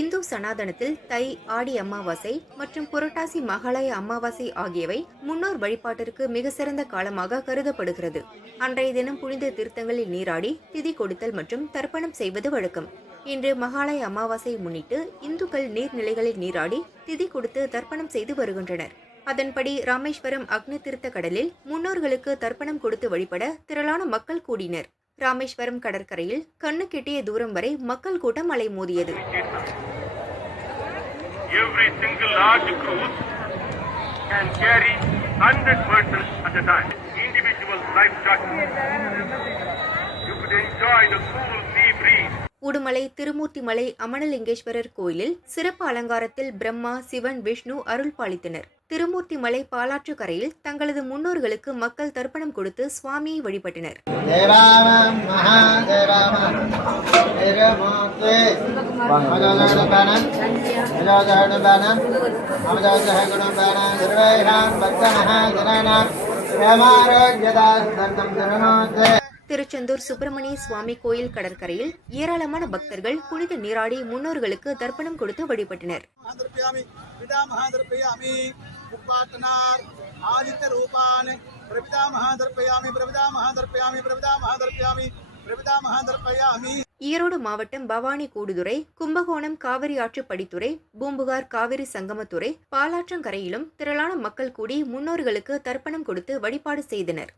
இந்து சனாதனத்தில் தை, ஆடி அமாவாசை மற்றும் புரட்டாசி மகாலய அமாவாசை ஆகியவை முன்னோர் வழிபாட்டிற்கு மிக சிறந்த காலமாக கருதப்படுகிறது. அன்றைய தினம் புனித தீர்த்தங்களில் நீராடி திதி கொடுத்தல் மற்றும் தர்ப்பணம் செய்வது வழக்கம். இன்று மகாலய அமாவாசையை முன்னிட்டு இந்துக்கள் நீர்நிலைகளில் நீராடி திதி கொடுத்து தர்ப்பணம் செய்து வருகின்றனர். அதன்படி ராமேஸ்வரம் அக்னி தீர்த்த கடலில் முன்னோர்களுக்கு தர்ப்பணம் கொடுத்து வழிபட திரளான மக்கள் கூடினர். ராமேஸ்வரம் கடற்கரையில் கண்ணு கெட்டிய தூரம் வரை மக்கள் கூட்டம் அலைமோதியது. Every single large cruise can carry 100 persons at a time. Individual life jackets. You could enjoy the cool sea breeze. Udumalai Thirumurthimalai Amanalingeswarar கோயிலில் சிறப்பு அலங்காரத்தில் பிரம்மா, சிவன், விஷ்ணு அருள் பாலித்தனர். திருமூர்த்திமலை பாலாற்று கரையில் தங்களது முன்னோர்களுக்கு மக்கள் தர்ப்பணம் கொடுத்து சுவாமியை வழிபட்டனர். திருச்செந்தூர் சுப்பிரமணிய சுவாமி கோயில் கடற்கரையில் ஏராளமான பக்தர்கள் புனித நீராடி முன்னோர்களுக்கு தர்ப்பணம் கொடுத்து வழிபட்டனர். ஈரோடு மாவட்டம் பவானி கூடுதுறை, கும்பகோணம் காவிரி ஆற்று படித்துறை, பூம்புகார் காவிரி சங்கமத்துறை, பாலாற்றங்கரையிலும் திரளான மக்கள் கூடி முன்னோர்களுக்கு தர்ப்பணம் கொடுத்து வழிபாடு செய்தனர்.